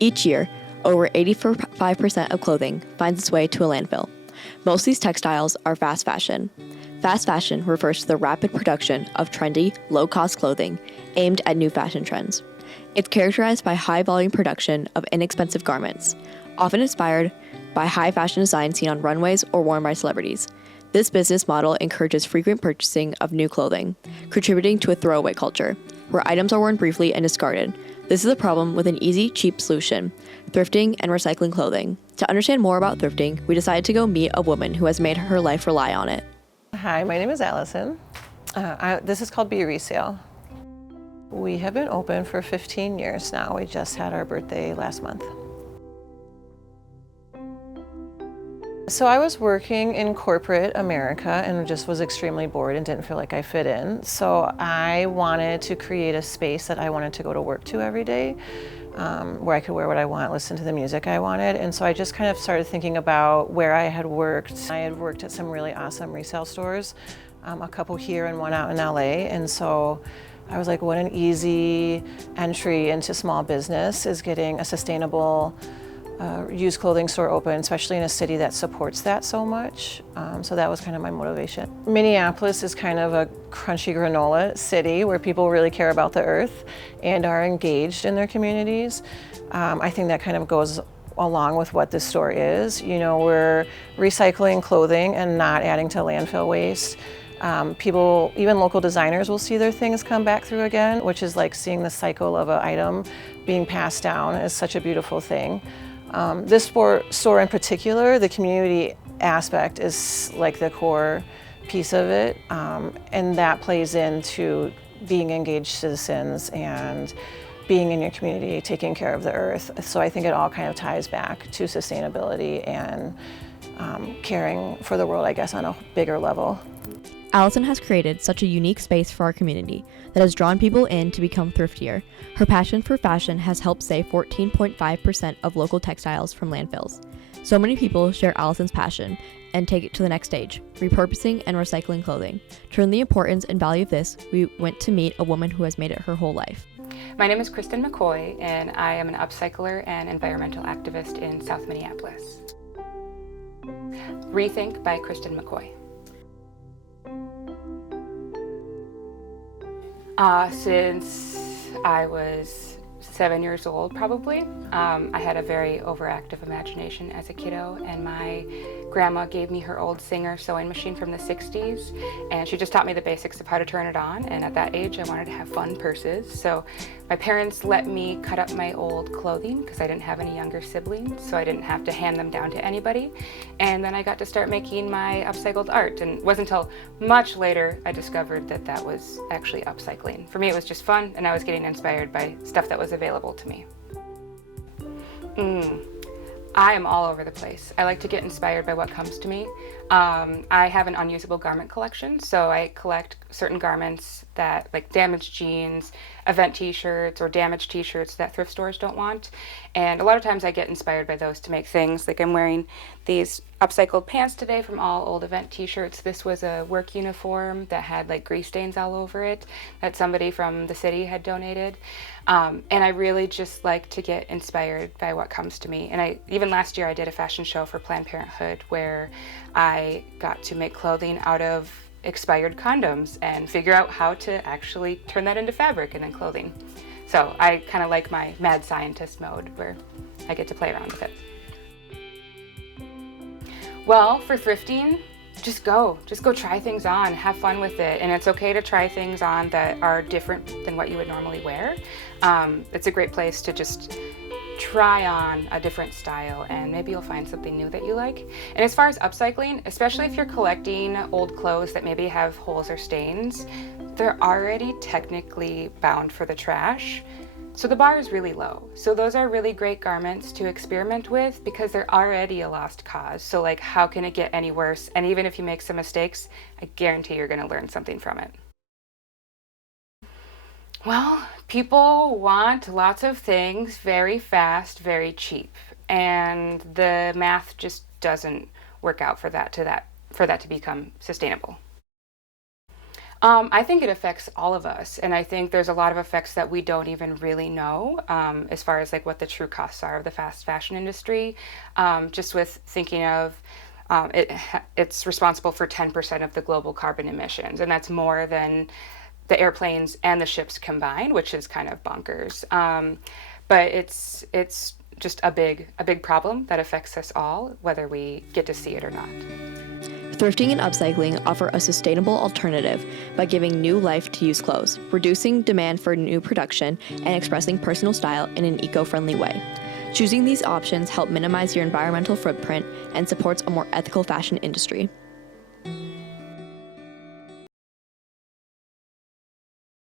Each year, over 85% of clothing finds its way to a landfill. Most of these textiles are fast fashion. Fast fashion refers to the rapid production of trendy, low-cost clothing aimed at new fashion trends. It's characterized by high-volume production of inexpensive garments, often inspired by high-fashion designs seen on runways or worn by celebrities. This business model encourages frequent purchasing of new clothing, contributing to a throwaway culture, where items are worn briefly and discarded. This is a problem with an easy, cheap solution: thrifting and recycling clothing. To understand more about thrifting, we decided to go meet a woman who has made her life rely on it. Hi, my name is Allison. This is called b.resale. We have been open for 15 years now. We just had our birthday last month. So I was working in corporate America and just was extremely bored and didn't feel like I fit in. So I wanted to create a space that I wanted to go to work to every day, where I could wear what I want, listen to the music I wanted. And so I just kind of started thinking about where I had worked. I had worked at some really awesome resale stores, a couple here and one out in LA. And so I was like, what an easy entry into small business is getting a sustainable used clothing store open, especially in a city that supports that so much. So that was kind of my motivation. Minneapolis is kind of a crunchy granola city where people really care about the earth and are engaged in their communities. I think that kind of goes along with what this store is. You know, we're recycling clothing and not adding to landfill waste. People, even local designers, will see their things come back through again, which is like seeing the cycle of an item being passed down is such a beautiful thing. This store in particular, the community aspect is like the core piece of it, and that plays into being engaged citizens and being in your community, taking care of the earth. So I think it all kind of ties back to sustainability and caring for the world, I guess, on a bigger level. Allison has created such a unique space for our community that has drawn people in to become thriftier. Her passion for fashion has helped save 14.5% of local textiles from landfills. So many people share Allison's passion and take it to the next stage, repurposing and recycling clothing. To learn the importance and value of this, we went to meet a woman who has made it her whole life. My name is Kristen McCoy, and I am an upcycler and environmental activist in South Minneapolis. Rethink by Kristen McCoy. Since I was 7 years old, probably, I had a very overactive imagination as a kiddo, and my grandma gave me her old Singer sewing machine from the 60s, and she just taught me the basics of how to turn it on. And at that age, I wanted to have fun purses, so my parents let me cut up my old clothing because I didn't have any younger siblings, so I didn't have to hand them down to anybody. And then I got to start making my upcycled art, and it wasn't until much later I discovered that that was actually upcycling. For me, it was just fun, and I was getting inspired by stuff that was available to me. I am all over the place. I like to get inspired by what comes to me. I have an unusable garment collection, so I collect certain garments that, like damaged jeans, event t-shirts, or damaged t-shirts that thrift stores don't want. And a lot of times I get inspired by those to make things. Like I'm wearing these upcycled pants today from all old event t-shirts. This was a work uniform that had like grease stains all over it that somebody from the city had donated. And I really just like to get inspired by what comes to me. And even last year I did a fashion show for Planned Parenthood where I got to make clothing out of expired condoms and figure out how to actually turn that into fabric and then clothing. So I kind of like my mad scientist mode where I get to play around with it. Well, for thrifting, just go try things on, have fun with it. And it's okay to try things on that are different than what you would normally wear. It's a great place to just try on a different style, and maybe you'll find something new that you like. And as far as upcycling, especially if you're collecting old clothes that maybe have holes or stains, they're already technically bound for the trash. So the bar is really low. So those are really great garments to experiment with because they're already a lost cause. So like, how can it get any worse? And even if you make some mistakes, I guarantee you're gonna learn something from it. Well, people want lots of things very fast, very cheap, and the math just doesn't work out for that to become sustainable. I think it affects all of us, and I think there's a lot of effects that we don't even really know, as far as like what the true costs are of the fast fashion industry. Just with thinking of it's responsible for 10% of the global carbon emissions, and that's more than the airplanes and the ships combined, which is kind of bonkers. But it's just a big problem that affects us all, whether we get to see it or not. Thrifting and upcycling offer a sustainable alternative by giving new life to used clothes, reducing demand for new production, and expressing personal style in an eco-friendly way. Choosing these options help minimize your environmental footprint and supports a more ethical fashion industry.